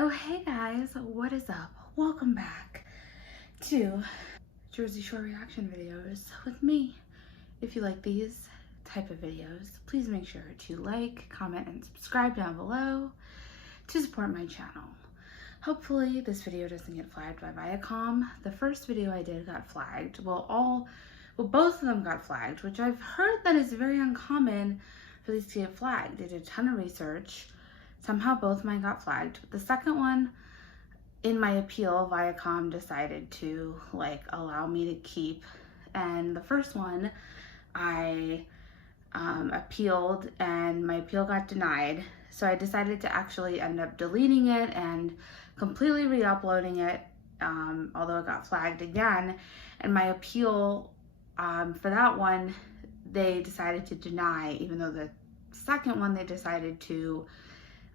Oh hey guys, what is up? Welcome back to Jersey Shore reaction videos with me. If you like these type of videos, please make sure to like, comment, and subscribe down below to support my channel. Hopefully this video doesn't get flagged by Viacom. The first video I did got flagged. Well, both of them got flagged, which I've heard that is very uncommon for these to get flagged. I did a ton of research. Somehow both mine got flagged. But the second one, in my appeal, Viacom decided to allow me to keep. And the first one, I appealed and my appeal got denied. So I decided to actually end up deleting it and completely re-uploading it, although it got flagged again. And my appeal for that one, they decided to deny, even though the second one they decided to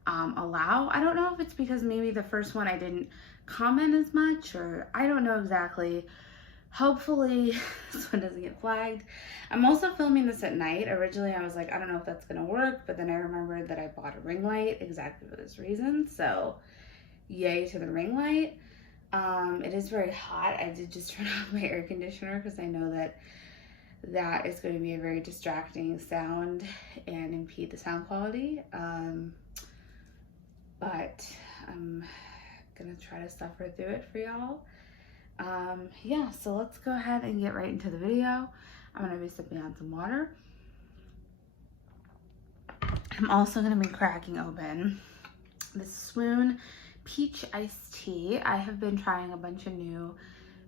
allow. I don't know if it's because maybe the first one I didn't comment as much, or I don't know exactly. Hopefully this one doesn't get flagged. I'm also filming this at night. Originally I was like, I don't know if that's gonna work, but then I remembered that I bought a ring light exactly for this reason, so yay to the ring light. It is very hot. I did just turn off my air conditioner because I know that is going to be a very distracting sound and impede the sound quality. But I'm gonna try to suffer through it for y'all. Yeah, so let's go ahead and get right into the video. I'm gonna be sipping on some water. I'm also gonna be cracking open this Swoon peach iced tea. I have been trying a bunch of new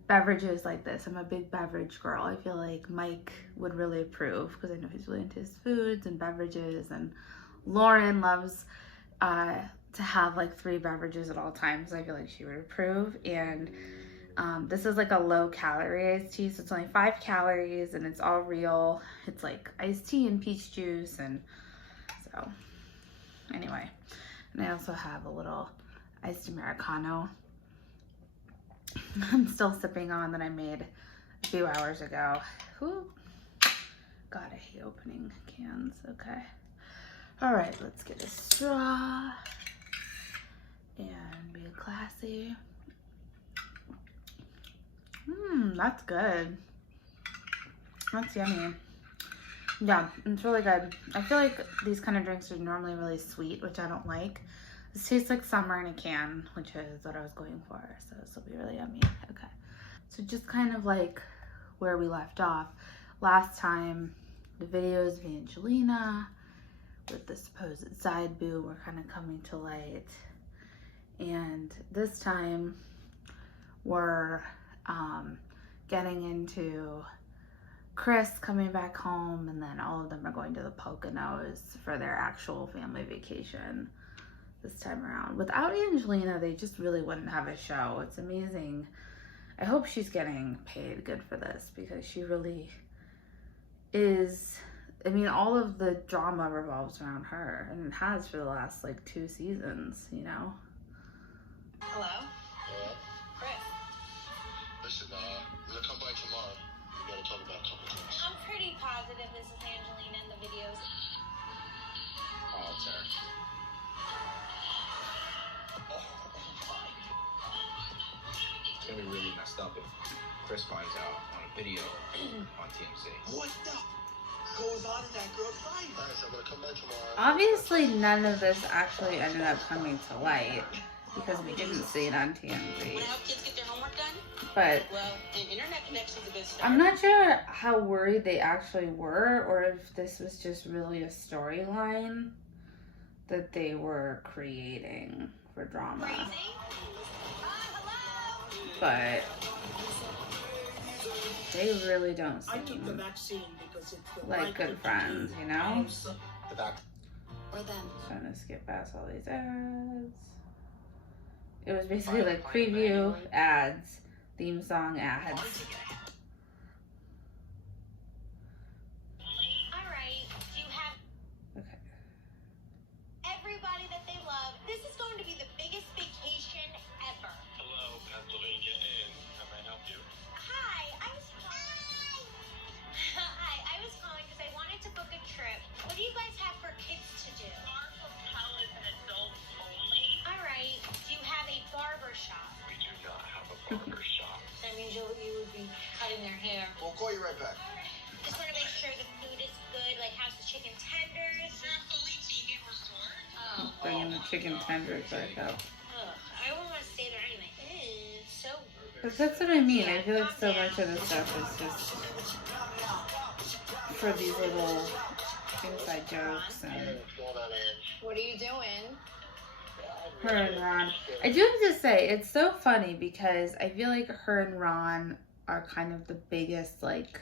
beverages like this. I'm a big beverage girl. I feel like Mike would really approve because I know he's really into his foods and beverages, and Lauren loves to have like 3 beverages at all times. I feel like she would approve. And this is like a low calorie iced tea, so it's only 5 calories and it's all real. It's like iced tea and peach juice, and so anyway. And I also have a little iced Americano I'm still sipping on that I made a few hours ago. Whew. God, I hate opening cans. Okay. All right, let's get a straw and be classy. That's good. That's yummy. Yeah, it's really good. I feel like these kind of drinks are normally really sweet, which I don't like. This tastes like summer in a can, which is what I was going for. So this will be really yummy. Okay. So just kind of like where we left off. Last time, the videos of Angelina with the supposed side boo were kind of coming to light. And this time, we're getting into Chris coming back home, and then all of them are going to the Poconos for their actual family vacation this time around. Without Angelina, they just really wouldn't have a show. It's amazing. I hope she's getting paid good for this, because she really is. I mean, all of the drama revolves around her, and it has for the last like 2 seasons, you know? Hello? Chris. Listen, we're gonna come by tomorrow. We gotta talk about a couple things. I'm pretty positive this is Angelina in the videos. Oh, Terry. It's gonna be really messed up if Chris finds out on a video on TMZ. What the goes on in that girl's life? Alright, so I'm gonna come by tomorrow. Obviously, none of this actually ended up coming to light, because we didn't see it on TMZ. Want to help kids get their homework done? But Well, an internet connection's a good start. I'm not sure how worried they actually were, or if this was just really a storyline that they were creating for drama. Crazy? Hello? But they really don't I took the seem vaccine because it's the like right good thing to friends, do. you know? The back. Or them. Trying to skip past all these ads. It was basically like preview ads, theme song ads. Alright, do you have Okay. everybody that they love? This is going to be the biggest vacation ever. Hello, Pennsylvania Inn. How may I help you? Hi, I was calling. Hi, I was calling because I wanted to book a trip. What do you guys have for kids to do? Our hotel is an adult only. Alright, do you have right back. Just want to make sure the food is good. Like, how's the chicken tenders? Is there a fully vegan resort? Oh. Bringing the chicken tenders back out. Ugh, I wouldn't want to stay there anyway. Ew, so But that's what I mean. I feel like so much of this stuff is just for these little inside jokes and What are you doing? her and Ron. I do have to say, it's so funny because I feel like her and Ron are kind of the biggest, like,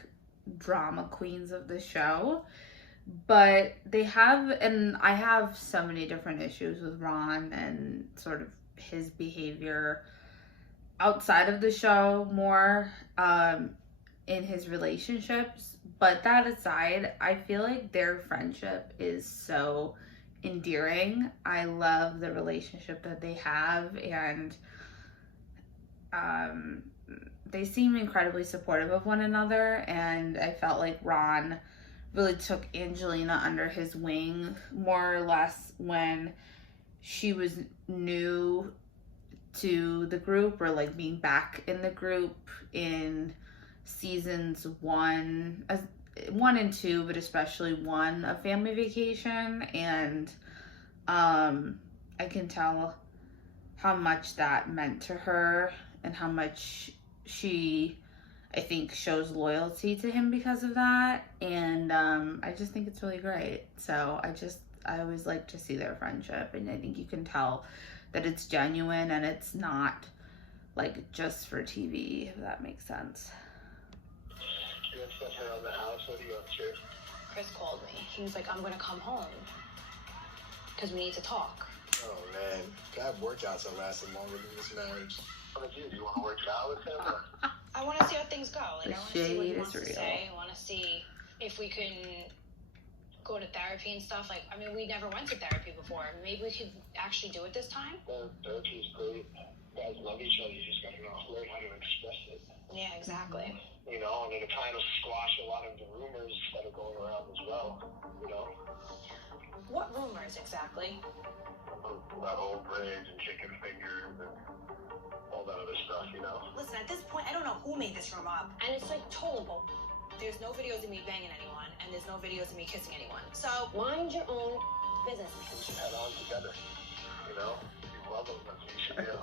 drama queens of the show. But they have, and I have so many different issues with Ron and sort of his behavior outside of the show more in his relationships. But that aside, I feel like their friendship is so endearing. I love the relationship that they have, and they seem incredibly supportive of one another. And I felt like Ron really took Angelina under his wing, more or less, when she was new to the group, or like being back in the group in seasons 1 and 2, but especially 1 of Family Vacation. And I can tell how much that meant to her and how much she, I think, shows loyalty to him because of that. And I just think it's really great. So I always like to see their friendship, and I think you can tell that it's genuine and it's not like just for TV, if that makes sense. You upset her on the house? What are you up to? Chris called me. He was like, I'm gonna come home because we need to talk. Oh man, God, workouts are lasting longer than this marriage. What do? Do you want to work it out with him? Or? I want to see how things go. Like, The I want to see what he shade wants is to real. say. I want to see if we can go to therapy and stuff. Like, I mean, we never went to therapy before. Maybe we could actually do it this time. Well, therapy is great. You guys love each other. You just got to learn how to express it. Yeah, exactly. You know, and it'll kind of squash a lot of the rumors that are going around as well. You know, What rumors exactly? about old braids and chicken fingers and all that other stuff. You know. Listen, at this point, I don't know who made this room up. And it's like total. There's no videos of me banging anyone, and there's no videos of me kissing anyone. So, Mind your own business. We should head on together. You know, you love them, that's what you should do.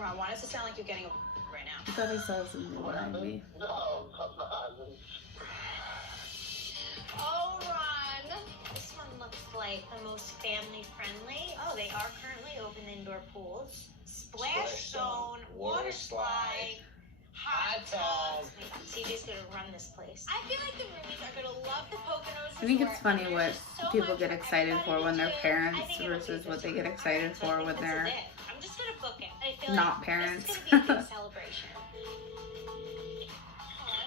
Ron, why does it sound like you're getting a right now? I thought I saw something behind me. No, come on. Oh, Ron. This one looks like the most family friendly. Oh, they are currently open indoor pools. Splash zone, water slide, hot tub. CJ's gonna run this place. I feel like the roomies are gonna love the Poconos. I think it's resort, funny and what there's so people much get for excited everybody for when to they're do. parents I think it'll be versus what just they get for excited parents. I for think when this they're is it. I'm just gonna book it. I feel not like parents. This is gonna be a big celebration. Hello?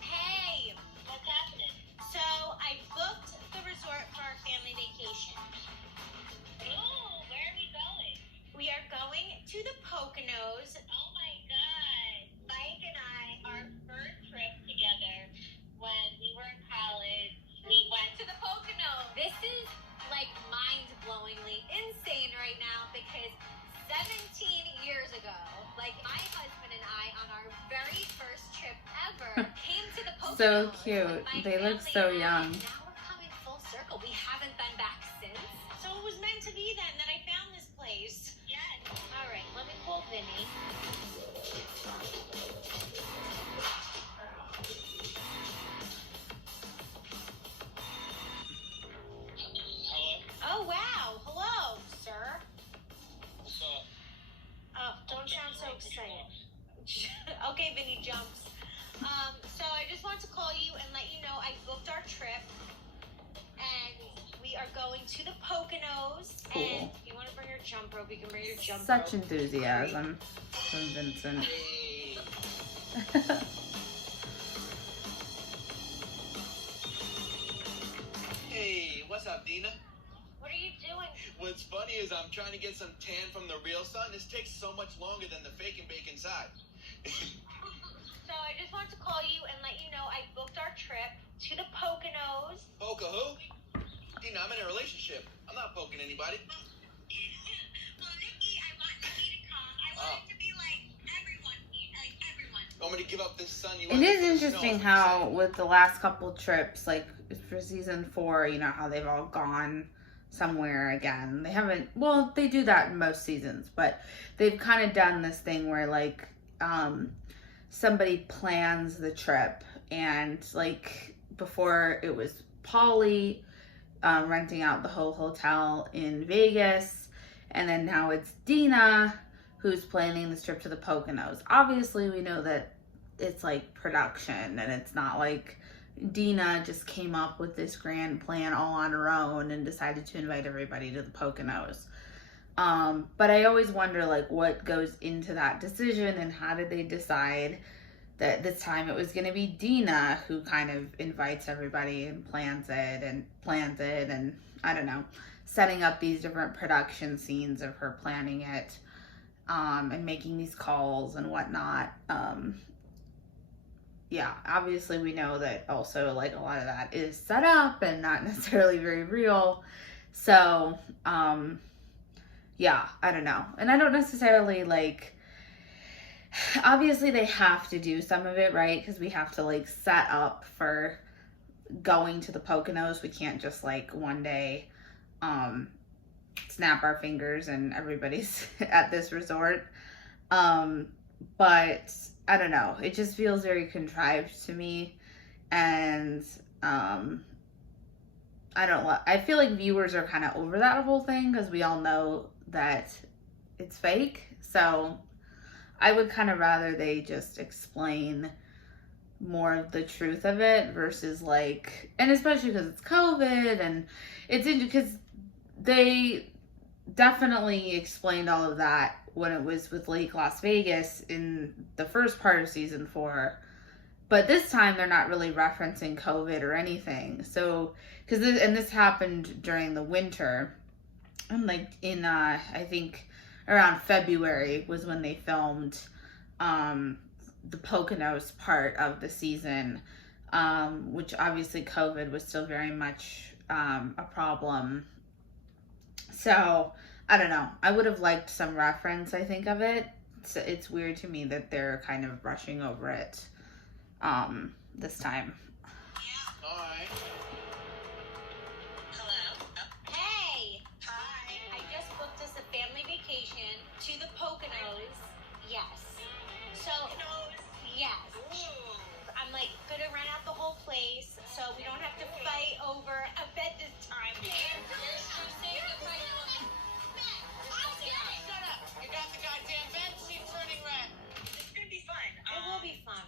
Hey, what's happening? So I booked the resort for our family vacation. Oh, where are we going? We are going to the Poconos. Oh my God. Mike and I, our first trip together when we were in college, we went to the Poconos. This is like mind-blowingly insane right now because 17 years ago, like my husband and I on our very first trip ever came to the Poconos. So cute. with my They look family so and I. young. Now we're coming full circle. We haven't been back since. So it was meant to be then that I found this place. Yes. All right, let me call Vinny. Hello? Oh, wow. Hello, sir. What's up? Oh, don't sound so excited. Okay, Vinny jumps. So I just want to call you and let you know I booked our trip. And we are going to the Poconos. Cool. And if you want to bring your jump rope, you can bring your jump Such rope. enthusiasm from Vincent. Hey. Hey, what's up, Deena? What are you doing? What's funny is I'm trying to get some tan from the real sun. This takes so much longer than the fake and bake inside. So I just want to call you and let you know I booked our trip to the Poconos. Poke a who? Deena, I'm in a relationship. I'm not poking anybody. Well, Nikki, I want Nikki to come. I want it to be like everyone, like everyone. Want me to give up this son you It is interesting how with the last couple trips, like for season 4, you know, how they've all gone somewhere again. They haven't, well, they do that in most seasons, but they've kind of done this thing where like somebody plans the trip, and like before it was Polly renting out the whole hotel in Vegas, and then now it's Deena who's planning this trip to the Poconos. Obviously we know that it's like production, and it's not like Deena just came up with this grand plan all on her own and decided to invite everybody to the Poconos. But I always wonder like what goes into that decision, and how did they decide that this time it was going to be Deena who kind of invites everybody and plans it, and I don't know, setting up these different production scenes of her planning it, and making these calls and whatnot. Yeah, obviously we know that also like a lot of that is set up and not necessarily very real. So, yeah, I don't know. And I don't necessarily like, obviously they have to do some of it, right? Because we have to like set up for going to the Poconos. We can't just like one day snap our fingers and everybody's at this resort. But I don't know, it just feels very contrived to me, and I feel like viewers are kind of over that whole thing because we all know that it's fake. So I would kind of rather they just explain more of the truth of it versus like, and especially because it's COVID, and it's because they definitely explained all of that when it was with Lake Las Vegas in the first part of season 4. But this time they're not really referencing COVID or anything. So, this happened during the winter, and like in, I think around February was when they filmed, the Poconos part of the season, which obviously COVID was still very much, a problem. So, I don't know. I would have liked some reference, I think, of it. It's weird to me that they're kind of brushing over it this time. All right. Hello? Hey! Hi. I just booked us a family vacation to the Poconos. Yes. So, yes. Ooh. I'm like gonna rent out the whole place so we don't have to fight over a bed this time. Shut up. You got the goddamn bed sheet turning red. It's gonna be fun. It will be fun.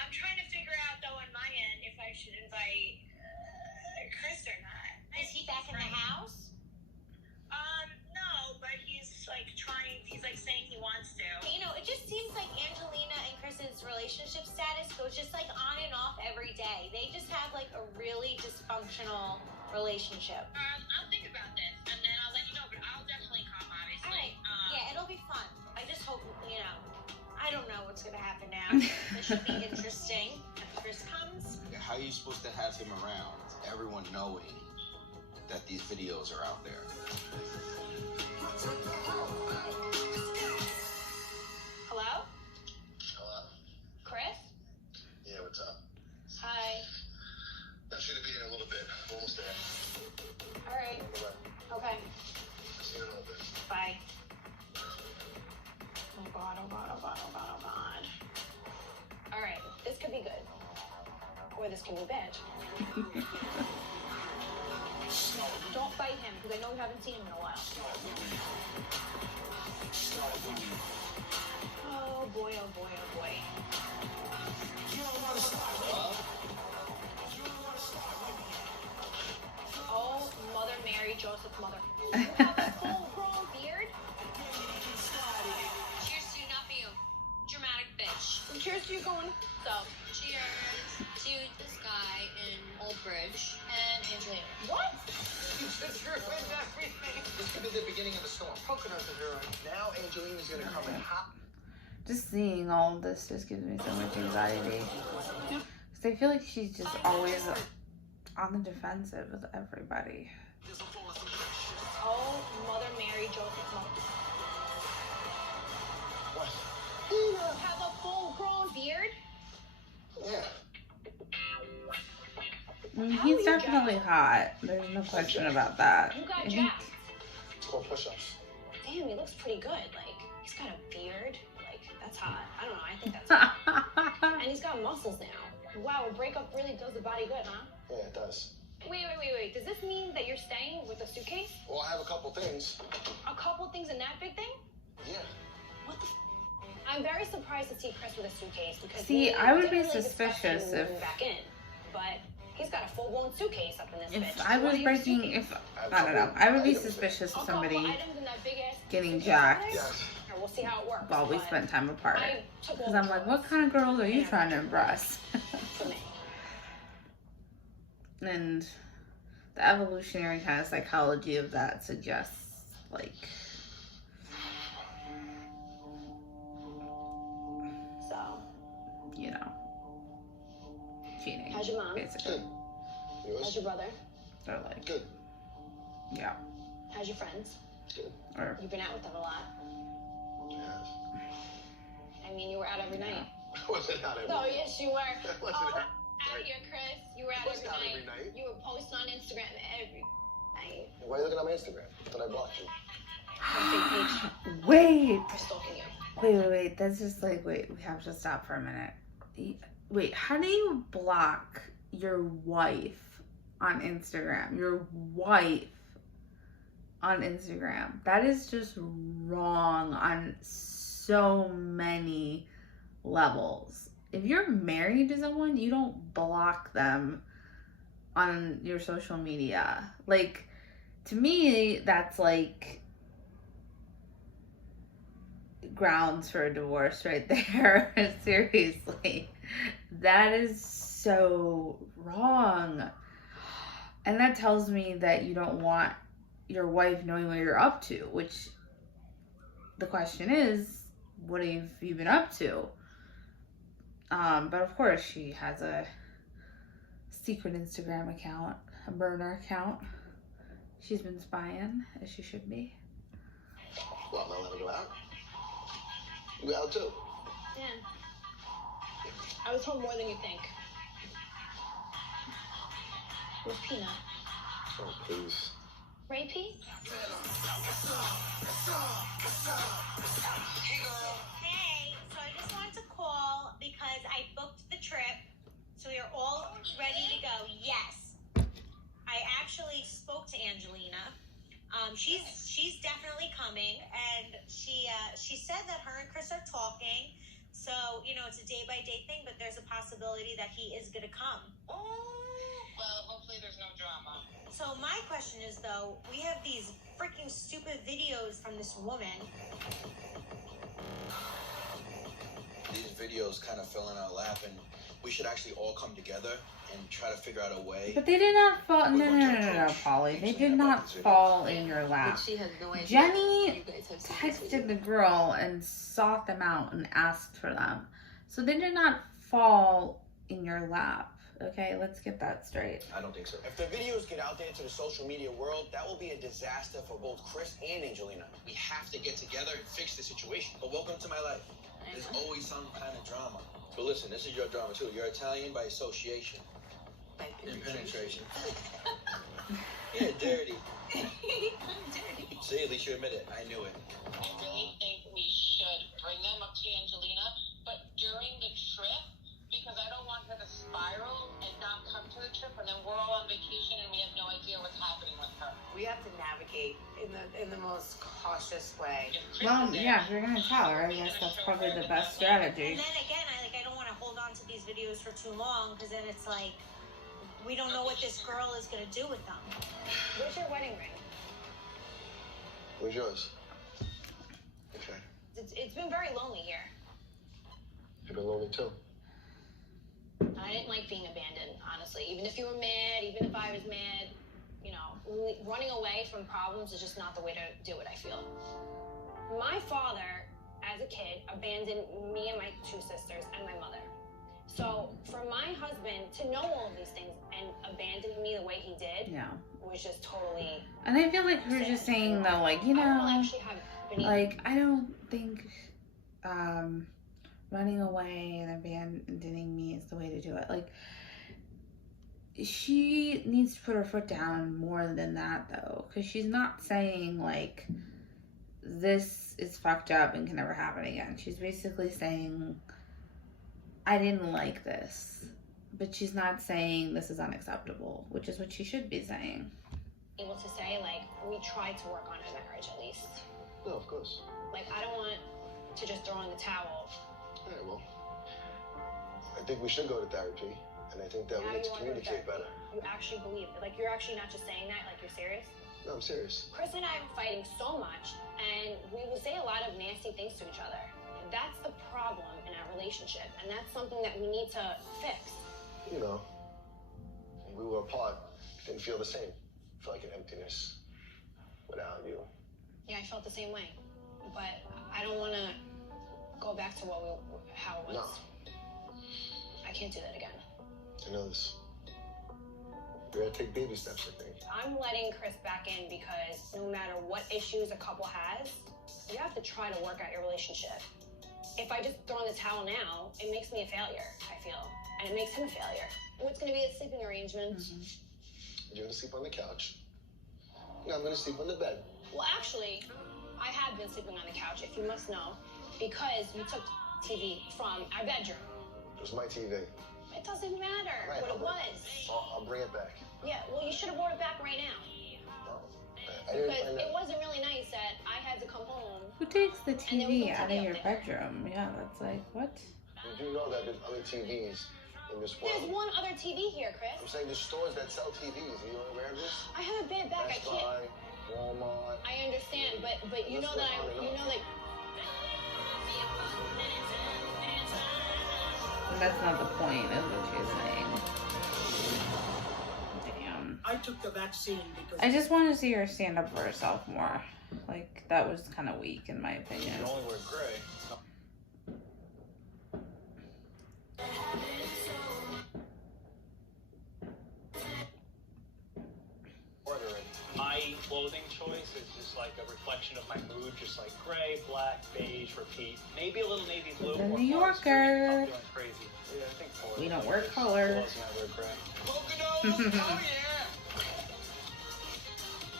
I'm trying to figure out, though, on my end, if I should invite Chris or not. Is he back in the house? No, but he's like saying he wants to. You know, it just seems like Angelina and Chris's relationship status goes just like on and off every day. They just have like a really dysfunctional relationship. I'll think about this, and then I'll let you know, but I'll definitely come, obviously. All right. Yeah, it'll be fun. I just hope, you know, I don't know what's going to happen now. This should be interesting if Chris comes. How are you supposed to have him around, everyone knowing that these videos are out there? Hello? Hello? Chris? Yeah, what's up? Hi. I should be in a little bit. Almost there. All right. Bye-bye. Okay. See you in a little bit. Bye. Oh God, oh God, oh God, oh God, oh God. All right, this could be good. Or this could be bad. Don't fight him, because I know you haven't seen him in a while. Oh boy, oh boy, oh boy. Oh, Mother Mary, Joseph, Mother. You have a full-grown beard? Cheers to you, not for you. Dramatic bitch. Cheers to you going. So, Cheers to this guy in Old Bridge and Angelina. what? You just ruined everything. This could be the beginning of the storm. Poconos are ruined. Now Angelina's gonna come in hot. Just seeing all this just gives me so much anxiety. Because I feel like she's just always on the defensive with everybody. Oh, Mother Mary, Joseph, Mother. What? You have a full-grown beard? He's definitely hot. There's no question about that. You got I think- jacked. It's called push-ups. Damn, he looks pretty good. Like, he's got a beard. Like, that's hot. I don't know. I think that's hot. And he's got muscles now. Wow, a breakup really does the body good, huh? Yeah, it does. Wait. Does this mean that you're staying with a suitcase? Well, I have a couple things. A couple things in that big thing? Yeah. What the I'm very surprised to see Chris with a suitcase because See, we I would didn't be really discuss suspicious him if- moving back in, but he's got a full-blown suitcase up in this bitch. If I Why was do you have a breaking, suitcase? I don't know, I would be suspicious A of couple somebody items in that big-ass getting suitcase jacked over there? Yes. Or we'll see how it works. while we but spent time apart. I took all Because the I'm like, drugs what kind of girls are you Yeah. trying to impress? for me. And the evolutionary kind of psychology of that suggests, like, So, you know, cheating. how's your mom? Basically. Yours? How's your brother? They're like, Good. yeah. How's your friends? Good. Or, You've been out with them a lot. Yes. I mean, you were out every night. Wasn't out every No, night. yes, you were. Wasn't Oh, out. out of here, Chris. You were out Wasn't every out night. every night. You were posting on Instagram every night. Why are you looking at my Instagram? That I blocked you. wait. I'm stalking you. Wait. That's just like, wait, we have to stop for a minute. Wait, how do you block your wife on Instagram? Your wife on Instagram. That is just wrong on so many levels. If you're married to someone, you don't block them on your social media. Like, to me, that's like grounds for a divorce right there. Seriously. That is so wrong. And that tells me that you don't want your wife knowing what you're up to, which the question is, what have you been up to? But of course she has a secret Instagram account, a burner account. She's been spying, as she should be. Well, I'm not letting her go out. You out too. Yeah. I was home more than you think. With Peanut. Oh, please. Right, P? Hey, so I just wanted to call because I booked the trip, so we are all ready to go. Yes, I actually spoke to Angelina. She's definitely coming, and she said that her and Chris are talking. So it's a day-by-day thing, but there's a possibility that he is gonna come. Well, hopefully there's no drama. So my question is, though, we have these freaking stupid videos from this woman. These videos kind of fell in our lap, and we should actually all come together and try to figure out a way. But they did not fall. No, Polly. They did not fall in your lap. She has no idea. Jenny You guys have seen this texted video. the girl and sought them out and asked for them. So they did not fall in your lap. Okay, let's get that straight. I don't think so. If the videos get out there to the social media world, that will be a disaster for both Chris and Angelina. We have to get together and fix the situation. But welcome to my life. There's always some kind of drama. But listen, this is your drama too. You're Italian by association. By And penetration. penetration. Yeah, dirty. See, at least you admit it. I knew it. I really think we should bring them up to Angelina, but during the trip, because I don't want her to spiral and not come to the trip, and then we're all on vacation and we have no idea what's happening with her. We have to navigate in the most cautious way. If Chris Well, is there, yeah, if you're gonna tell her, I guess that's probably the best strategy. And then again, I don't want to hold on to these videos for too long, because then it's like we don't know what this girl is gonna do with them. Where's your wedding ring? Where's yours? Okay. It's been very lonely here. You've been lonely too. I didn't like being abandoned, honestly. Even if you were mad, even if I was mad, running away from problems is just not the way to do it, I feel. My father, as a kid, abandoned me and my two sisters and my mother. So for my husband to know all of these things and abandon me the way he did Yeah. was just totally... And I feel like we're just saying though, like, I don't actually have beneath like, I don't think running away and abandoning me is the way to do it. Like, she needs to put her foot down more than that, though, because she's not saying, like, this is fucked up and can never happen again. She's basically saying, I didn't like this, but she's not saying this is unacceptable, which is what she should be saying. Able to say, like, we tried to work on our marriage at least. No, of course. Like, I don't want to just throw in the towel. All right, well, I think we should go to therapy, and I think that we need to communicate better. You actually believe it? Like, you're actually not just saying that? Like, you're serious? No, I'm serious. Chris and I were fighting so much, and we would say a lot of nasty things to each other. That's the problem in our relationship, and that's something that we need to fix. You know, we were apart, didn't feel the same. Felt like an emptiness without you. Yeah, I felt the same way, but I don't want to go back to how it was. No. I can't do that again. I know this. We gotta take baby steps, I think. I'm letting Chris back in because no matter what issues a couple has, you have to try to work out your relationship. If I just throw in the towel now, it makes me a failure, I feel. And it makes him a failure. What's going to be the sleeping arrangement? You're gonna sleep on the couch. No, I'm gonna sleep on the bed. Well, actually, I have been sleeping on the couch, if you must know, because you took TV from our bedroom. It was my TV. It doesn't matter Right, what it was. I'll bring it back. Yeah, well, you should have brought it back right now. No, I didn't Because find it out. wasn't really nice that I had to come home. Who takes the And there was TV no out TV of your up there. bedroom? Yeah, that's like, what? You do know that there's other TVs in this world. There's one other TV here, Chris. I'm saying there's stores that sell TVs. Are you aware of this? I have a bad back. I Best can't. Buy, Walmart. I understand, but you know that That's not the point, is what she's saying. Damn. I took the vaccine because I just want to see her stand up for herself more. Like, that was kind of weak, in my opinion. You can only wear gray. My clothing choice is just like a reflection of my mood, just like gray, black, beige, repeat. Maybe a little navy blue. The or New forest green. Yorker. I'm feeling crazy. Yeah, I think for We don't wear color. I wear gray. Pocono! Oh, yeah!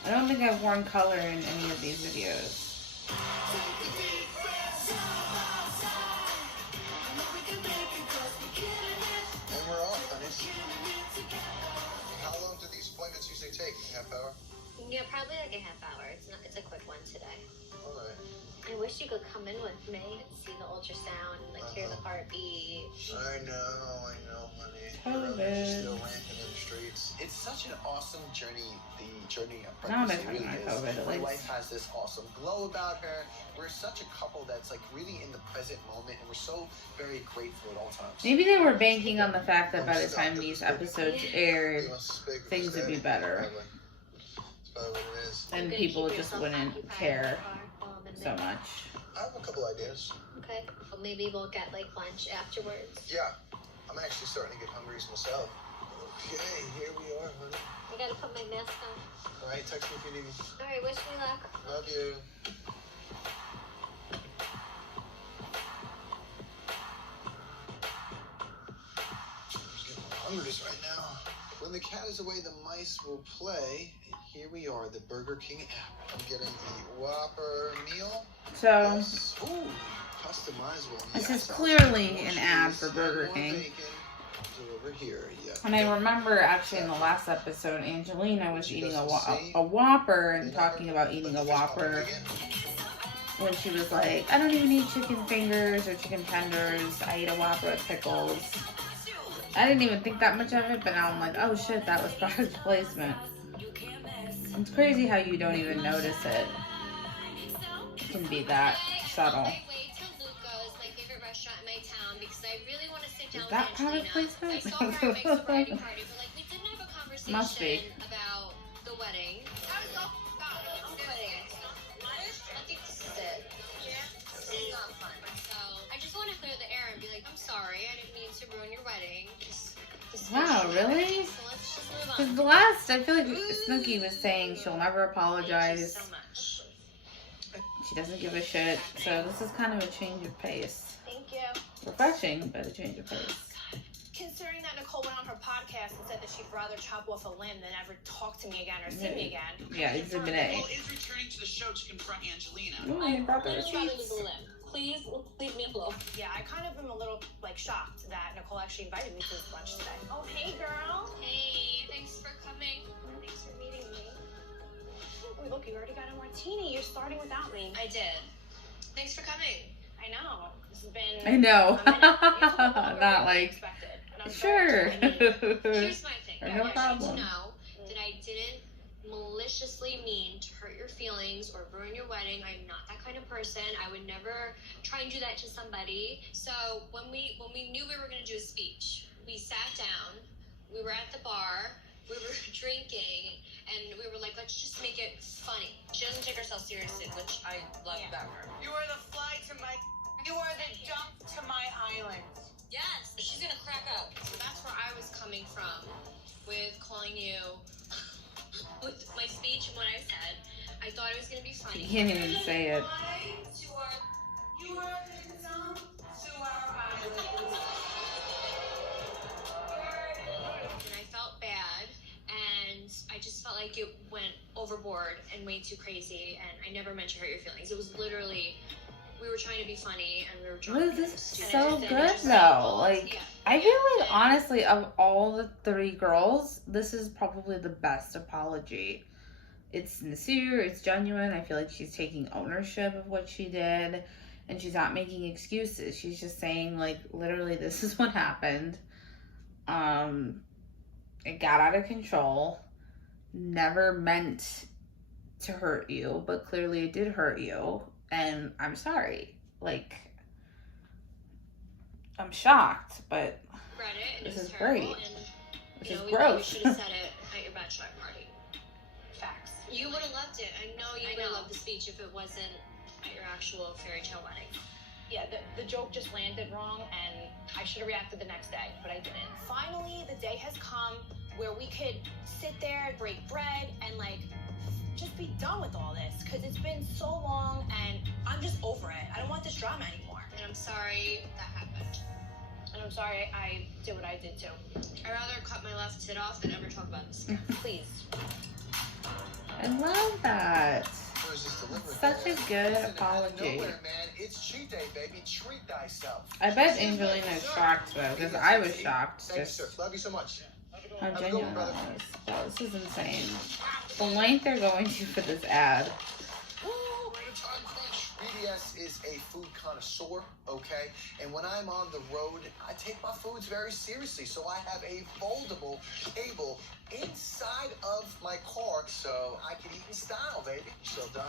I don't think I've worn color in any of these videos. And we're off, honey. How long do these appointments usually take? Half hour? Yeah, probably like a half hour. It's a quick one today. All right. I wish you could come in with me and see the ultrasound, like hear the heartbeat. I know, honey. COVID. Still rampant in the streets. It's such an awesome journey. The journey of Now they're pregnancy talking really about is. COVID, at My least. wife has this awesome glow about her. We're such a couple that's like really in the present moment, and we're so very grateful at all times. Maybe they were banking on the fact that by the time these episodes aired, You must speak for things would be Daddy. better. It's probably what it is. And Good, people keep just yourself wouldn't occupied care while I'm in so there. much. I have a couple ideas. Okay, well, maybe we'll get like lunch afterwards. Yeah, I'm actually starting to get hungry myself. Okay, here we are, honey. I gotta put my mask on. All right, text me if you need me. All right, wish me luck. Love you. I'm just getting hungry right now. When the cat is away, the mice will play. And here we are, the Burger King app. I'm getting the Whopper meal. So, Yes. Ooh, customizable. this Yes, is clearly an ad for cheese, Burger more King. bacon. Over here, yeah. And I remember actually in the last episode, Angelina was eating a Whopper and talking about eating a Whopper when she was like, I don't even eat chicken fingers or chicken tenders. I eat a Whopper with pickles. I didn't even think that much of it, but now I'm like, oh shit, that was product placement. It's crazy how you don't even notice it. It can be that subtle. My way to Luca's, my favorite restaurant in my town, because I really want to sit down Is that with product Angelina. placement? I saw her at my sorority party, but like we didn't have a conversation Must be. about the wedding. I'm kidding. I think this is it. This is not fun. So I just want to clear the air and be like, I'm sorry, I didn't mean to ruin your wedding. Wow, really? So let's just move Because on. the last, I feel like Snooki was saying she'll never apologize. So much. She doesn't give a shit. So this is kind of a change of pace. Thank you. Refreshing, but a change of pace. Considering that Nicole went on her podcast and said that she'd rather chop off a limb than ever talk to me again or see me again. Yeah, Exhibit A. Nicole is returning to the show to confront Angelina. Ooh, I brought the would rather lose receipts. a limb. Please leave me alone. Yeah, I kind of am a little like shocked that Nicole actually invited me to this lunch today. Oh, hey, girl. Hey, thanks for coming. Thanks for meeting me. Oh, look, you already got a martini. You're starting without me. I did. Thanks for coming. I know. This has been. I know. a minute. It's a little longer Not than I like, expected. And I'm sure. Here's my thing. No I want you problem. to know that I didn't maliciously mean to hurt your feelings or ruin your wedding. I'm not that kind of person. I would never try and do that to somebody. So when we knew we were going to do a speech, we sat down, we were at the bar, we were drinking, and we were like, let's just make it funny. She doesn't take herself seriously, which I love about her. You are the fly to my. You are the jump to my island. Yes, she's gonna crack up. So that's where I was coming from with calling you with my speech and what I said. I thought it was gonna be funny. You can't even say it. You are the jump to our island. And I felt bad, and I just felt like it went overboard and way too crazy, and I never meant to hurt your feelings. It was literally, we were trying to be funny, and we were drunk. Well, and this it was is stupid, so and it good just though. involved- Like, yeah. I feel like honestly, of all the 3 girls, this is probably the best apology. It's sincere, it's genuine. I feel like she's taking ownership of what she did, and she's not making excuses. She's just saying, like, literally, this is what happened. It got out of control. Never meant to hurt you, but clearly it did hurt you, and I'm sorry. Like, I'm shocked, but Read it, and this it was is terrible, great. and This you is know, we probably gross. should have said it at your bachelor party. Facts. You would have loved it. I know you would have loved the speech if it wasn't at your actual fairy tale wedding. Yeah, the joke just landed wrong, and I should have reacted the next day, but I didn't. Finally, the day has come where we could sit there, break bread, and like just be done with all this, because it's been so long, and I'm just over it. I don't want this drama anymore. And I'm sorry that happened. And I'm sorry I did what I did too. I'd rather cut my left tit off than ever talk about this. Please. I love that. Where's this delivery? Such a good Listen, out of apology. nowhere, man. It's cheat day, baby. Treat thyself. I bet Angelina's shocked though, because I was shocked. Thank you, Just sir. Love you so much. how Have a good genuine one, that brother. was. Wow, this is insane. The length they're going to for this ad. Woo, we're in a time crunch. BDS is a food connoisseur, okay? And when I'm on the road, I take my foods very seriously. So I have a foldable table inside of my car so I can eat in style, baby. So done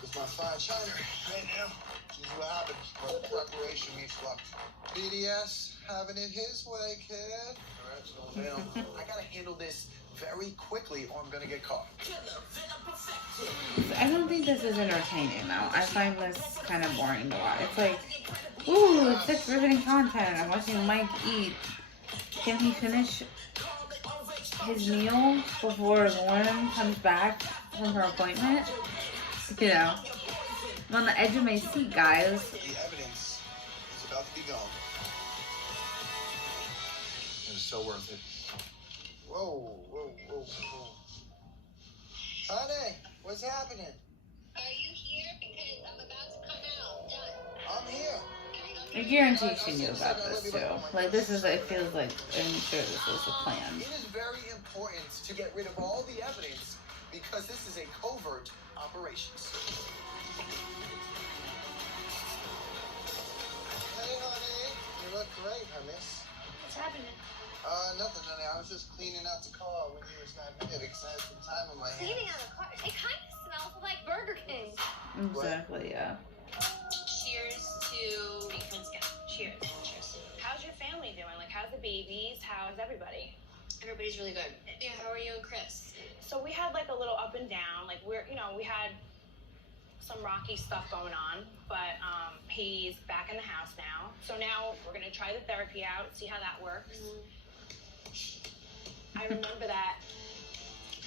with my fine china right now. See what happens. But preparation meets luck. BDS having it his way, kid. All right, it's going down. I gotta handle this very quickly or I'm gonna get caught. I don't think this is entertaining though. I find this kind of boring to watch. It's like, ooh, it's such riveting content. I'm watching Mike eat. Can he finish his meal before Lauren comes back from her appointment? You know, I'm on the edge of my seat, guys. The evidence is about to be gone. It was so worth it. Whoa, whoa, whoa, whoa. Honey, what's happening? Are you here? Because I'm about to come out. Done. I'm here. I guarantee she knew about this too. Like, this is, it feels like, I'm sure this was the plan. It is very important to get rid of all the evidence because this is a covert operation. Hey, honey. You look great, honey. What's happening? Nothing, honey. I was just cleaning out the car when you was not here because I had some time on my hands. Cleaning out the car. It kind of smells like Burger King. Exactly, yeah. Cheers to being friends again. Cheers. Cheers. How's your family doing? Like, how's the babies? How's everybody? Everybody's really good. Yeah, how are you and Chris? So we had like a little up and down. Like, we had some rocky stuff going on, but he's back in the house now. So now we're gonna try the therapy out, see how that works. I remember that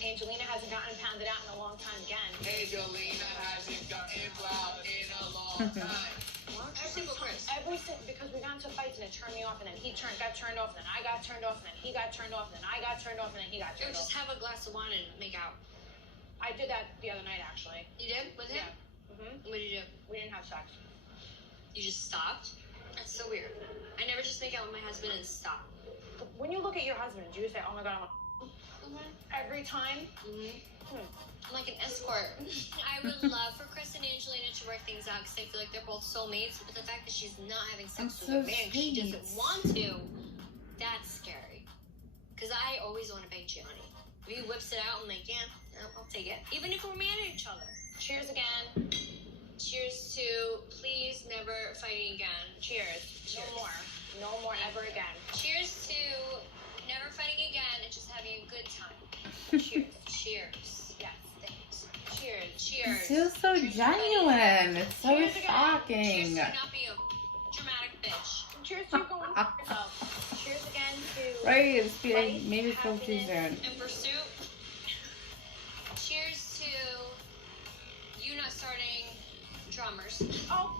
Angelina hasn't gotten pounded out in a long time again. Angelina hasn't gotten wild in a long time. What? Simple Chris. every single, because we got into fights and it turned me off, and then got turned off, and then I got turned off, and then he got turned off, and then I got turned off, and then he got Or turned off. just have a glass of wine and make out. I did that the other night, actually. You did? With him? Yeah. Mm-hmm. What did you do? We didn't have sex. You just stopped? That's so weird. I never just make out with my husband and stop. When you look at your husband, do you say, oh my God, I want every time? I'm like an escort. I would love for Chris and Angelina to work things out because I feel like they're both soulmates. But the fact that she's not having sex with her man because she doesn't want to, that's scary. Because I always want to bang Gianni. If he whips it out, I'm like, yeah, I'll take it. Even if we're mad at each other. Cheers again. Cheers to please never fighting again. Cheers. No more. No more ever again. Cheers to never fighting again and just having a good time. Cheers. Cheers. Yes, thanks. Cheers. It Cheers. feels so genuine. It's so Cheers again. shocking. Cheers to not be a dramatic bitch. Cheers to you going for yourself. Cheers again to Right, it's life, maybe it's supposed to be happiness, soon. And pursuit. Cheers to you not starting drummers. Oh,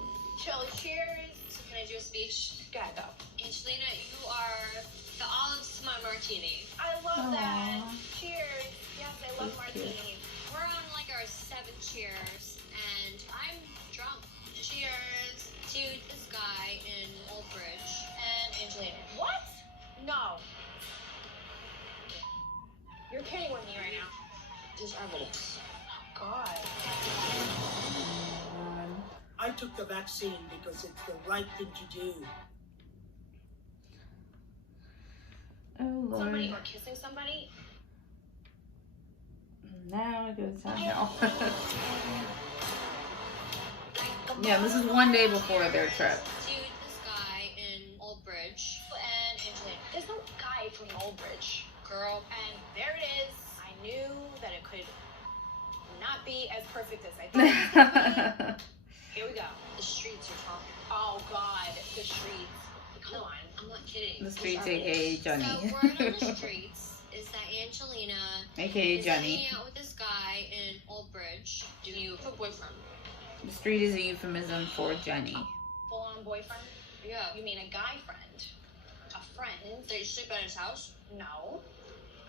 chill. Cheers. So can I do a speech? Go ahead, though. Angelina, you are the olives to my martini. I love that. Aw. Cheers. Yes, I love martini. We're on like our 7th cheers, and I'm drunk. Cheers to this guy in Old Bridge and Angelina. What? No. You're kidding with me right now. There's evidence. God. I took the vaccine because it's the right thing to do. Oh Somebody Lord. or kissing somebody. Now it goes downhill. Yeah, this is one day before their trip. To this guy in Old Bridge and Angelina. There's no guy from Old Bridge. Girl. And there it is. I knew that it could not be as perfect as I thought it was going to be. Here we go. The streets are talking. Oh God, the streets. Come on. I'm not kidding. The streets, aka Johnny. So word on the streets is that Angelina aka is Johnny. hanging out with this guy in Old Bridge. Do you have a boyfriend? The street is a euphemism for Johnny. Full-on boyfriend? Yeah. You mean a guy friend? A friend? So you sleep at his house? No.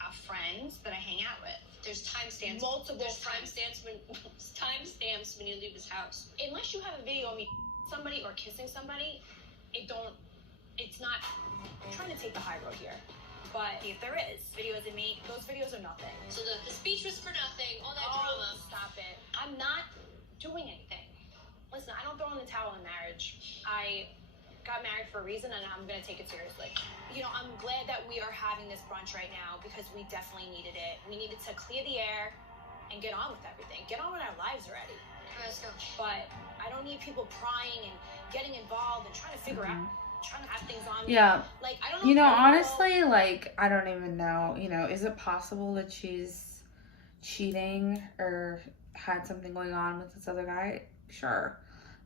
A friend that I hang out with. There's timestamps. Multiple There's friends. timestamps when you leave his house. Unless you have a video of me somebody or kissing somebody, it's not, I'm trying to take the high road here. But if there is videos of me, those videos are nothing. So the speech was for nothing. All that Oh, drama. stop it. I'm not doing anything. Listen, I don't throw in the towel in marriage. I got married for a reason, and I'm going to take it seriously. You know, I'm glad that we are having this brunch right now because we definitely needed it. We needed to clear the air and get on with everything. Get on with our lives already. Let's go. But I don't need people prying and getting involved and trying to figure out, trying to have things on. Yeah. Like, I don't know. You know, if I honestly, like, I don't even know. You know, is it possible that she's cheating or had something going on with this other guy? Sure.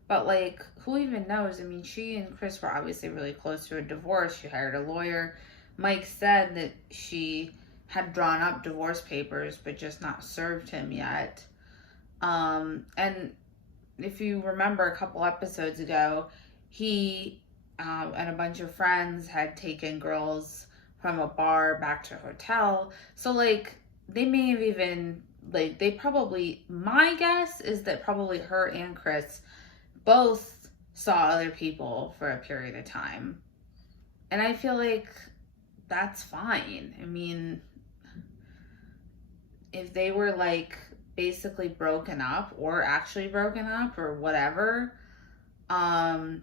But, like, who even knows? I mean, she and Chris were obviously really close to a divorce. She hired a lawyer. Mike said that she had drawn up divorce papers, but just not served him yet. And if you remember a couple episodes ago, he and a bunch of friends had taken girls from a bar back to a hotel. So, like, they may have even, like, they probably, my guess is that probably her and Chris both saw other people for a period of time. And I feel like that's fine. I mean, if they were, like, basically broken up or actually broken up or whatever, then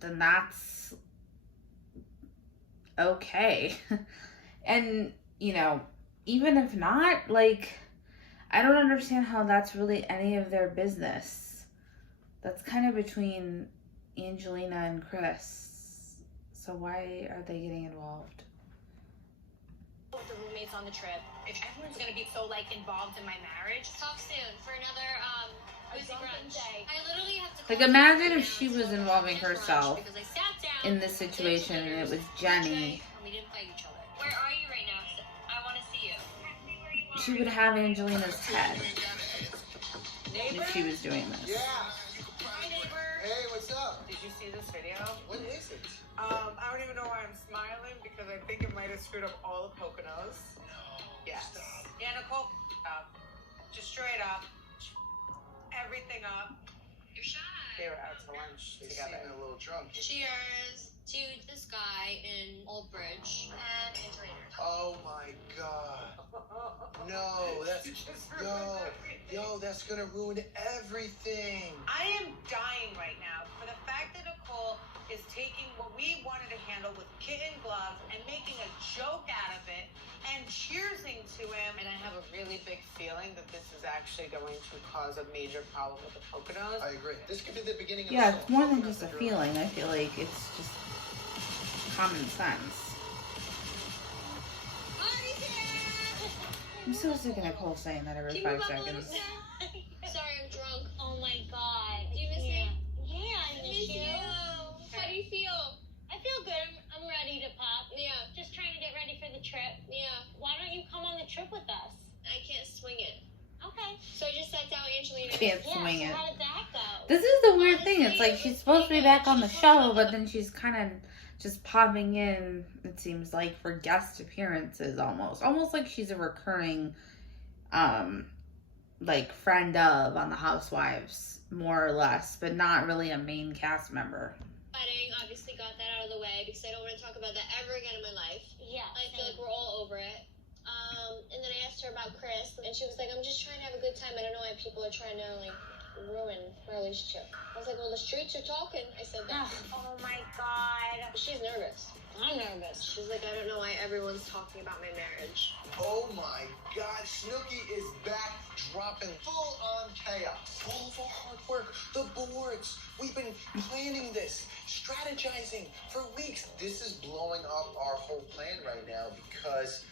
that's okay. And, you know, even if not, like, I don't understand how that's really any of their business. That's kind of between Angelina and Chris. So why are they getting involved? with the roommates on the trip, if everyone's gonna be so like involved in my marriage, Talk soon for another boozy brunch. day. I literally have to. Like, imagine if she was involving herself in this situation and it was Jenny. And we didn't fight each other. Where are you right now? I want to see you. She would have Angelina's head Neighbor? if she was doing this. Yeah. Hi, neighbor. Hey, what's up? Did Did you see this video? What is it? I don't even know why I'm smiling because I think it might have screwed up all the Poconos. No. Yes. Stop. Yeah, Nicole up. Just straight up. Everything up. You're shy. They were out to lunch They together. seem a little drunk. Cheers to this guy in Old Bridge and Angelina. Oh my god. No, that's that's gonna ruin everything. I am dying right now for the fact that Nicole is taking what we wanted to handle with kitten gloves and making a joke out of it and cheersing to him. And I have a really big feeling that this is actually going to cause a major problem with the Poconos. I agree. This could be the beginning of Yeah, the it's song. more than just a feeling. I feel like it's just common sense. I'm so sick of Nicole saying that every 5 seconds. Sorry, I'm drunk. Oh my god. Do you miss me? Yeah, I miss you. How do you feel? I feel good. I'm ready to pop. Yeah. Just trying to get ready for the trip. Yeah. Why don't you come on the trip with us? I can't swing it. Okay. So I just sat down with Angelina. Can't Yeah, swing so it. how did that go? This is the weird thing. It's like she's supposed to be back on the show, but then she's kind of just popping in, it seems like, for guest appearances almost. Almost like she's a recurring, like, friend of on the Housewives, more or less, but not really a main cast member. Wedding, obviously got that out of the way because I don't want to talk about that ever again in my life. Yeah. I feel like we're all over it. And then I asked her about Chris, and she was like, I'm just trying to have a good time. I don't know why people are trying to, like, ruin my relationship. I was like, well, the streets are talking. I said that. Oh my god. She's nervous. I'm nervous. She's like, I don't know why everyone's talking about my marriage. Oh my god, Snooki is back dropping full on chaos. All of our hard work, the boards. We've been planning this, strategizing for weeks. This is blowing up our whole plan right now because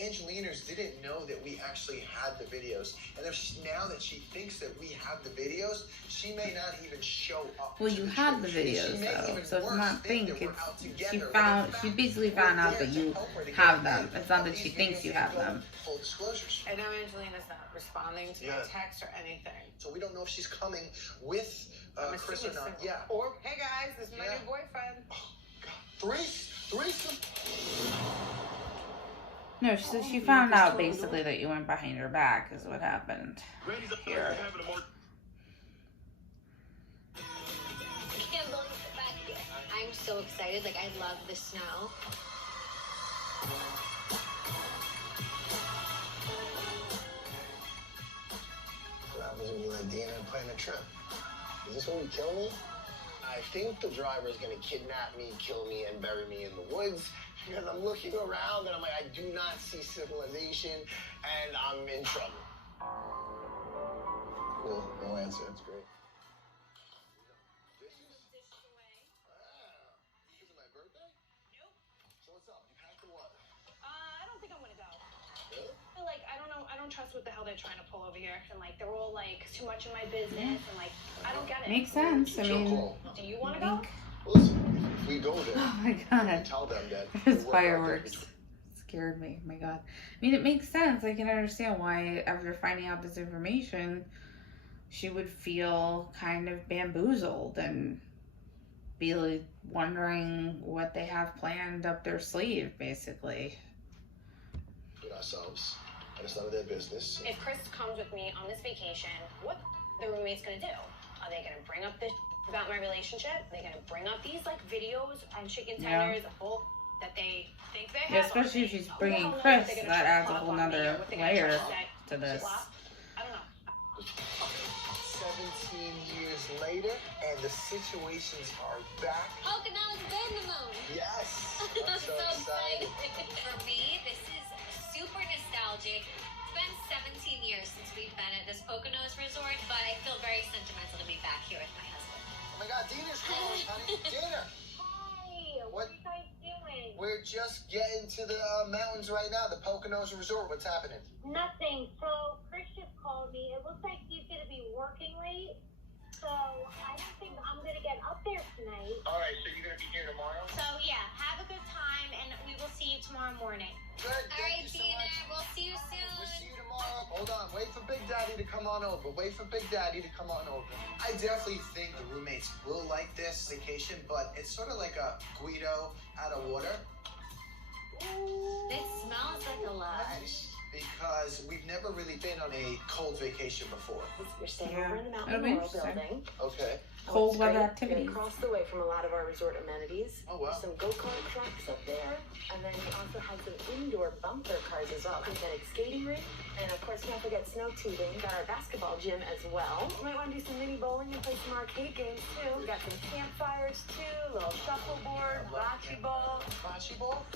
Angelina's didn't know that we actually had the videos. And now that she thinks that we have the videos, she may not even show up. Well, you have the videos, though, so it's not think. She basically found out that you have them. It's not that she thinks you have them. Full disclosures. I know Angelina's not responding to my text or anything. So we don't know if she's coming with Chris or not. Yeah. Or, hey guys, this is my new boyfriend. Oh, God. Threesome. No, so she found out basically that you went behind her back is what happened here. I can't believe it back here. I'm so excited. Like, I love the snow. What happens when you let Deena plan a trip? Is this when you kill me? I think the driver is going to kidnap me, kill me, and bury me in the woods because I'm looking around and I'm like, I do not see civilization and I'm in trouble. Cool. No answer. That's great. Dishes? Wow. Is it my birthday? Nope. So what's up? You packed or what? I don't think I'm gonna go. Really? Like, I don't know. I don't trust what the hell they're trying to pull over here. And like, they're all like too much in my business. And like, I don't get it. Makes sense. I mean, Do you want to go? Listen, if we go there, oh my god, tell them that his fireworks scared me. Oh my god. I mean, it makes sense. I can understand why after finding out this information, she would feel kind of bamboozled and be like wondering what they have planned up their sleeve, basically. With ourselves, and it's none of their business. If Chris comes with me on this vacation, what the roommate's gonna do? Are they gonna bring up this about my relationship? Are they gonna bring up these like videos on chicken tenders, a whole that they think they have? Yeah, especially if she's bringing Chris, that adds a whole nother layer to this. I don't know. 17 years later, and the situations are back. Pocono's been the moon. Yes! I'm so excited. For me, this is super nostalgic. It's been 17 years since we've been at this Pocono's resort, but I feel very sentimental to be back here with my husband. Oh my god, Deena's calling, honey. Deena! Hi, what are you guys doing? We're just getting to the mountains right now, the Pocono's resort. What's happening? Nothing. So Chris just called me. It looks like he's gonna be working late. So I don't think I'm gonna get up there tonight. Alright, so you're gonna be here tomorrow? So yeah, have a good time, and we will see you tomorrow morning. Good. All right, Deena, we'll see you soon. We'll see you tomorrow. Hold on, wait for Big Daddy to come on over. Wait for Big Daddy to come on over. I definitely think the roommates will like this vacation, but it's sort of like a Guido out of water. This smells like a lodge. Because we've never really been on a cold vacation before. We're staying over in the Mountain Memorial Building. Okay. Cold weather activities. Across the way from a lot of our resort amenities. Oh, wow. Some go-kart tracks up there. And then we also have some indoor bumper cars as well. Synthetic skating rink. And of course, can't forget snow tubing. Got our basketball gym as well. You might want to do some mini bowling and play some arcade games too. We got some campfires too. Little shuffleboard, bocce ball. Bocce ball?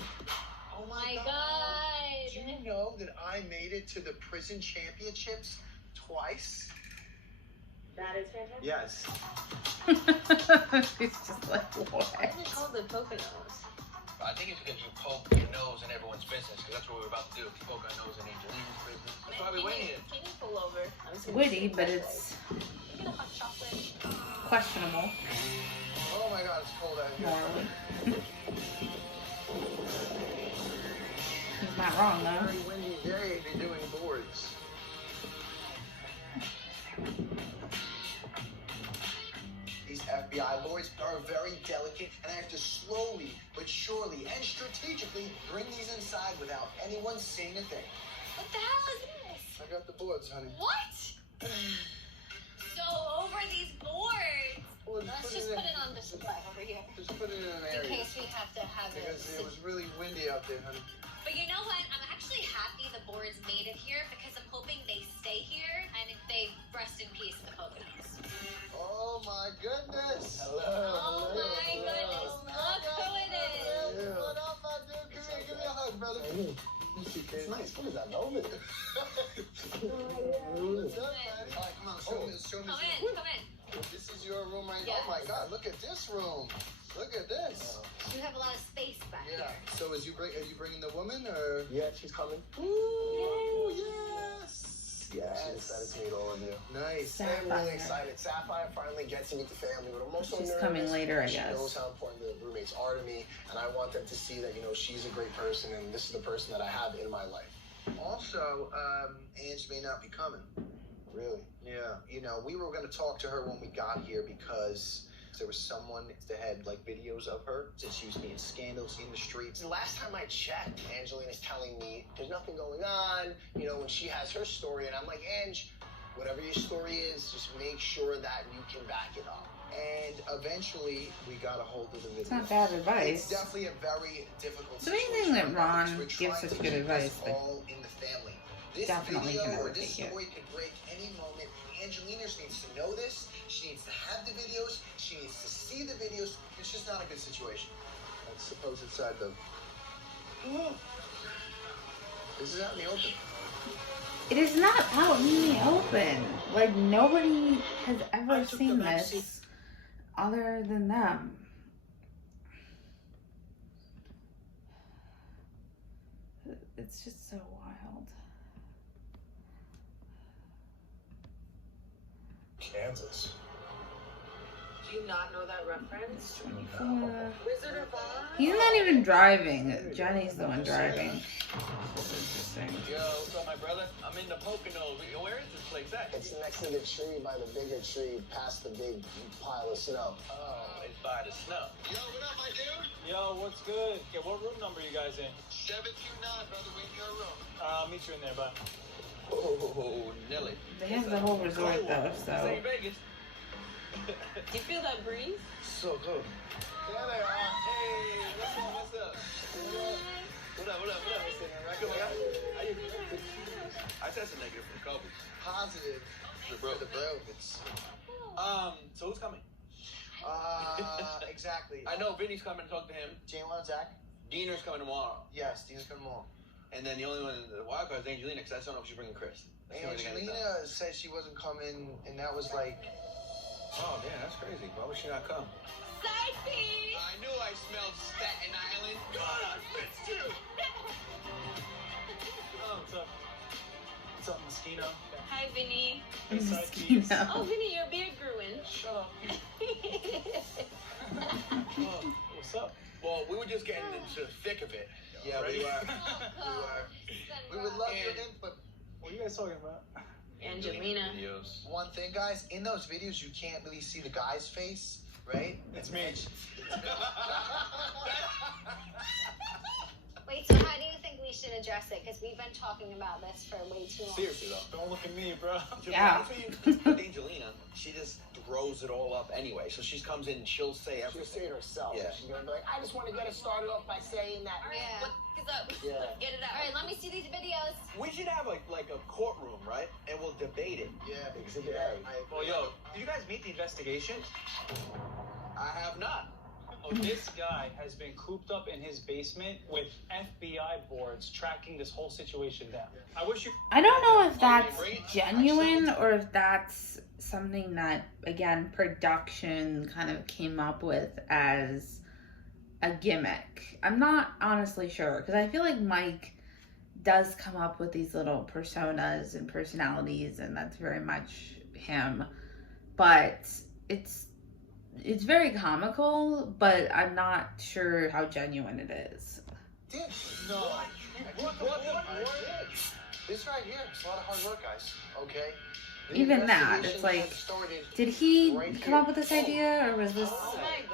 Oh my God. Do you know that I made it to the prison championships twice? That is fantastic. Yes. It's just like, what? Why is it called the Poconos? I think it's because you poke your nose in everyone's business, because that's what we're about to do. Poke our nose in Angelina's business. That's why we went here. Can you pull over? Witty, but it's You get a hot chocolate. questionable. Oh my God, it's cold out here. Morally. He's not wrong though. Very windy day to be doing boards. These FBI boards are very delicate, and I have to slowly but surely and strategically bring these inside without anyone seeing a thing. What the hell is this? I got the boards, honey. What? So over these boards. Well, Let's just put it on display over here. Just put it in an In area. case we have to have it. Because it was really windy out there, honey. But you know what? I'm actually happy the boards made it here because I'm hoping they stay here and they rest in peace in the Poconos. Oh my goodness! Oh my goodness! Look who it is! What up, my dude? Come here, give me a hug, brother. It's nice. What is that, velvet? What's up, man? All right, come on, show me. Come in, come in. This is your room right Yes. Oh my God, look at this room. Look at this. You have a lot of space back Yeah. here. So are you bringing the woman or? Yeah, she's coming. Ooh, yes. Yeah, she's excited to meet all of you. Nice. I'm really excited. Sapphire finally gets to meet the family, but I'm also She's nervous. coming later, I She guess. knows how important the roommates are to me, and I want them to see that, you know, she's a great person, and this is the person that I have in my life. Also, Ange may not be coming. Really? Yeah. You know, we were going to talk to her when we got here because there was someone that had like videos of her that she was making scandals in the streets. The last time I checked, Angelina's telling me there's nothing going on, you know, when she has her story, and I'm like, Ange, whatever your story is, just make sure that you can back it up. And eventually, we got a hold of the video. It's not bad advice. It's definitely a very difficult It's amazing that situation Ron because we're gives trying such to good keep advice, this but all in the family. This definitely video can or never this take it. story could break any moment. Angelina needs to know this. She needs to have the videos. She needs to see the videos. It's just not a good situation. Let's suppose it's side though. This is out in the open. It is not out in the open. Like, nobody has ever took seen the back this other than them. It's just so wild. Kansas. Do you not know that reference? 24. Wizard of Oz? He's not even driving. Johnny's the one driving. This is interesting. Yo, what's up, my brother? I'm in the Pocono. Where is this place at? It's next to the tree, by the bigger tree, past the big pile of snow. Oh, it's by the snow. Yo, what up, my dude? Yo, what's good? Yeah, what room number you guys in? 729, brother. We in your room. I'll meet you in there, bye. Oh, Nelly. They have the whole resort though, so. St. Vegas. Do you feel that breeze? So good. There they are. Hey, what's up? What's up? What up? What up? What up? Good, how you? I tested negative for COVID. Positive. The bro. The bro. It's So who's coming? exactly. I know Vinny's coming to talk to him. Jane and Zach. Deena's coming tomorrow. Yes, Deena's coming along. And then the only one in the wild card is Angelina, because I just don't know if she's bringing Chris. That's the only thing I didn't know. Angelina said she wasn't coming, and that was like. Oh, yeah, that's crazy. Why would she not come? Side piece! I knew I smelled Staten Island. God, I missed you! Oh, what's up? What's up, Moschino? Hi, Vinny. Moschino. Oh, Vinny, your beard grew in. Shut up. Oh, what's up? Well, we were just getting into the thick of it. Yeah, Ready? we were. Oh, We would love your input. What are you guys talking about? Angelina. Videos. One thing, guys, in those videos, you can't really see the guy's face, right? It's me. Wait, so how do you think we should address it? Because we've been talking about this for way too long. Seriously though, don't look at me, bro. Yeah. With Angelina, she just throws it all up anyway. So she comes in and she'll say everything. She'll say it herself. Yeah. She's gonna be like, I just want to get it started off by saying that. Yeah. What is up? Yeah. Get it out. All right, let me see these videos. We should have like a courtroom, right? And we'll debate it. Yeah, Exhibit yeah. A. Well, yo, did you guys meet the investigation? I have not. Oh, this guy has been cooped up in his basement with FBI boards tracking this whole situation down. I wish you. I don't know if that's genuine or if that's something that, again, production kind of came up with as a gimmick. I'm not honestly sure, because I feel like Mike does come up with these little personas and personalities, and that's very much him. But it's very comical, but I'm not sure how genuine it is. Did. No. This right here, it's a lot of hard work, guys. Okay? The Even that, it's investigation like, has started did he right come here. up with this idea, or was this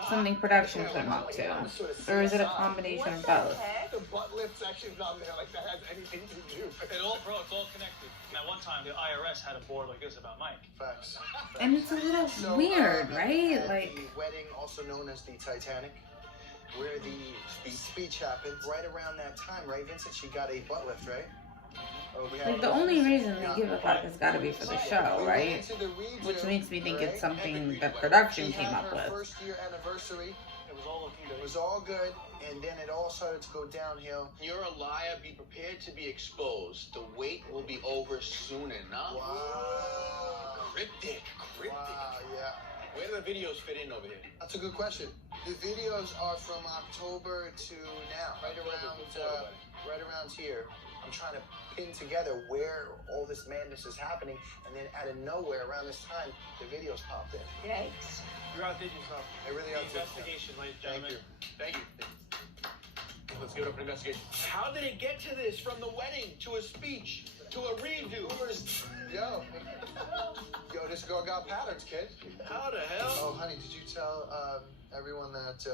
something production put him up to? Or is it a combination of both? The butt lift section's on there, like that has anything to do. It's all connected. And at one time, the IRS had a board like this about Mike. Facts. And it's a little weird, right? At Like, the wedding, also known as the Titanic, where the speech happened, right around that time, right, Vincent? She got a butt lift, right? Oh, we had like the only reason they give a fuck has got to be for the show, right? to the redo, Which makes me think it's right? something that production She came had up her with. first year anniversary. It was all looking It good. was all good, and then it all started to go downhill. You're a liar. Be prepared to be exposed. The wait will be over soon enough. Wow. Cryptic. Wow, yeah. Where do the videos fit in over here? That's a good question. The videos are from October to now, right around here. I'm trying to pin together where all this madness is happening, and then out of nowhere, around this time, the videos popped in. Yikes. You're outdid yourself. They really The outdid themselves. investigation, ladies and Thank gentlemen. you. Thank you. Let's give it up for the investigation. How did it get to this? From the wedding to a speech to a redo? Yo, this girl got patterns, kid. How the hell? Oh, honey, did you tell everyone that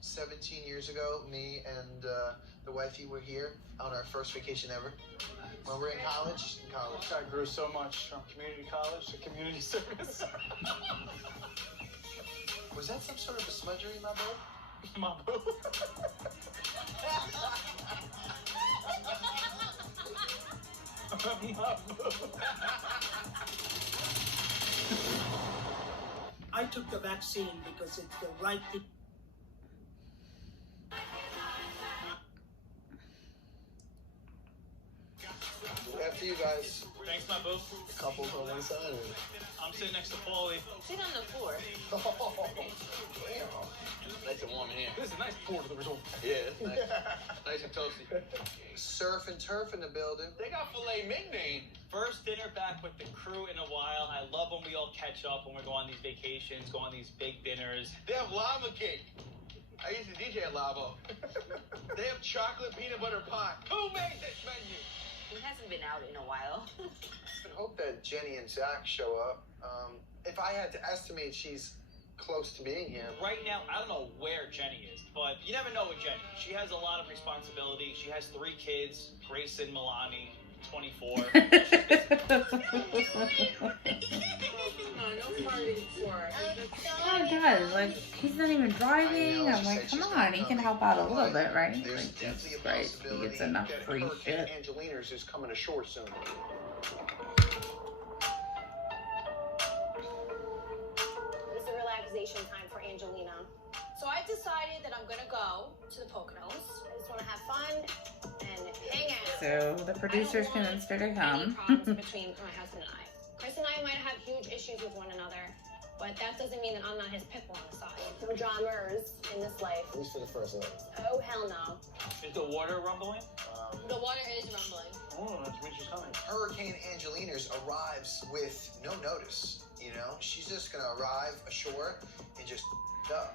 17 years ago, me and the wifey were here on our first vacation ever? When we were in college? I grew so much from community college to community service. Was that some sort of a smudgery, my boy? My boo. My boo. I took the vaccine because it's the right thing. After you guys. Thanks, my boo. Couples on one side. I'm sitting next to Paulie. Sit on the floor. Nice and warm in here. This is a nice pour to the result. Yeah, it's nice. Nice and toasty. Surf and turf in the building. They got filet mignon. First dinner back with the crew in a while. I love when we all catch up, when we go on these vacations, go on these big dinners. They have lava cake. I used to DJ at Lavo. They have chocolate peanut butter pie. Who made this menu? He hasn't been out in a while. I hope that Jenny and Zach show up. If I had to estimate, she's close to being here. Right now, I don't know where Jenny is, but you never know with Jenny. She has a lot of responsibility. She has 3 kids, Grayson, Milani, 24. Oh god, like he's not even driving. I'm like, come on, he can help out a little bit, right? There's Like, definitely Jesus a Christ, he possibility gets enough that free Hurricane shit. Angelina's is coming ashore soon. This is a relaxation time for Angelina. So I decided that I'm gonna go to the Poconos. I just wanna have fun and hang out. So the producers convinced her to Any come. problems between my husband and I. Chris and I might have huge issues with one another, but that doesn't mean that I'm not his pitbull on the side. No dramas in this life. At least for the first one. Oh, hell no. Is the water rumbling? The water is rumbling. Oh, that's when she's coming. Hurricane Angelina's arrives with no notice, you know? She's just gonna arrive ashore and just duh.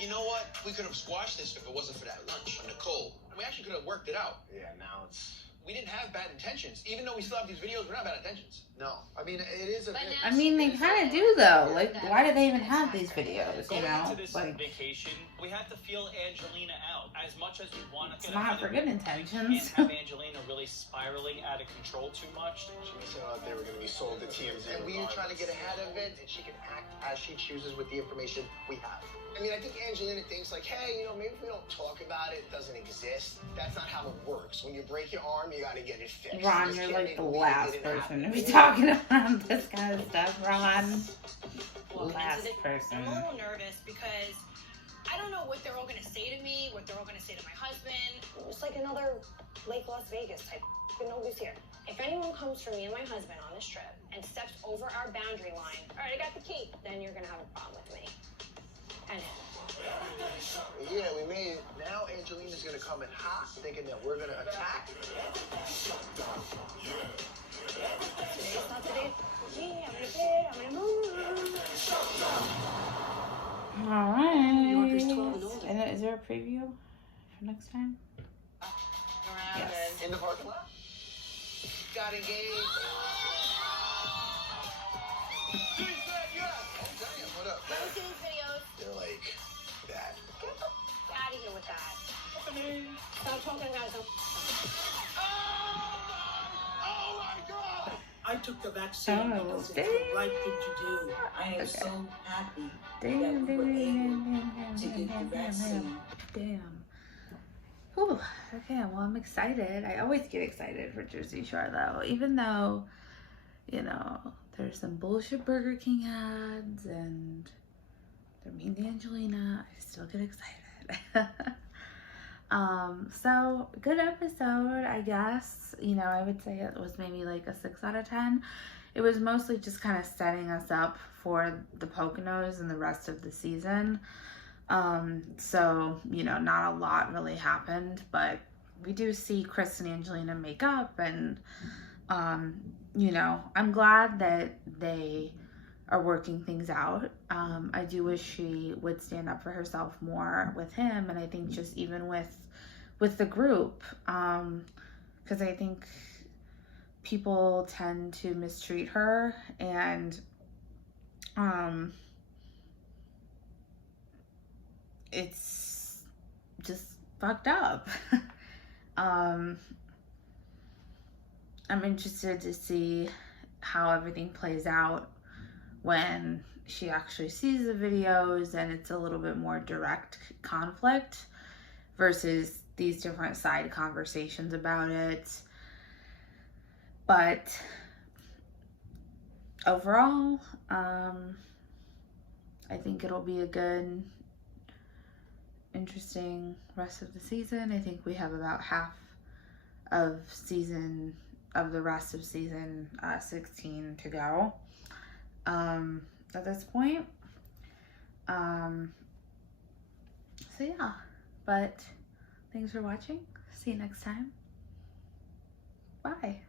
You know what? We could have squashed this if it wasn't for that lunch on Nicole. We actually could have worked it out. Yeah, now it's we didn't have bad intentions. Even though we still have these videos, we're not bad intentions. No, I mean, it is a... I mean, they kind of do, though. Like, why do they even have these videos, you Going know? into this Like, vacation, we had to feel Angelina out. As much as we want to... it's not for good We intentions. can't have Angelina really spiraling out of control too much. She was saying out they were going to be sold to TMZ. And we are trying to get ahead of it, and she can act as she chooses with the information we have. I mean, I think Angelina thinks like, hey, you know, maybe if we don't talk about it, it doesn't exist. That's not how it works. When you break your arm, you got to get it fixed. Ron, You just you're can't like make the believe it last didn't person to happen. be talking about this kind of stuff, Ron. Last person. I'm a little nervous because I don't know what they're all gonna say to me, what they're all gonna say to my husband. It's like another Lake Las Vegas type. Nobody's here. If anyone comes for me and my husband on this trip and steps over our boundary line, all right, I got the key, then you're gonna have a problem with me. And Yeah, we made it. Now Angelina's going to come in hot, thinking that we're going to attack. today's not the day. Yeah, I'm gonna bed, I'm gonna move. Alright. And is there a preview for next time? Yes. In the parking lot? Got engaged. She said yes! Oh, damn, what up? Let me see these videos. They're like that. Get out of here with that. Stop talking about it. Oh my God! I took the vaccine because it's the right thing to do. I am so happy Damn, that we were able to damn, get the vaccine. Damn. Whew. Okay, well, I'm excited. I always get excited for Jersey Shore, though. Even though, you know, there's some bullshit Burger King ads and they're mean to Angelina, I still get excited. So, good episode, I guess. You know, I would say it was maybe like a 6 out of 10. It was mostly just kind of setting us up for the Poconos and the rest of the season. So, you know, not a lot really happened, but we do see Chris and Angelina make up, and, you know, I'm glad that they are working things out. I do wish she would stand up for herself more with him, and I think just even with the group, because I think people tend to mistreat her, and, it's just fucked up. I'm interested to see how everything plays out when she actually sees the videos and it's a little bit more direct conflict versus these different side conversations about it. But overall, I think it'll be a good, interesting rest of the season. I think we have about half of the rest of season 16 to go at this point. So yeah, but thanks for watching. See you next time. Bye.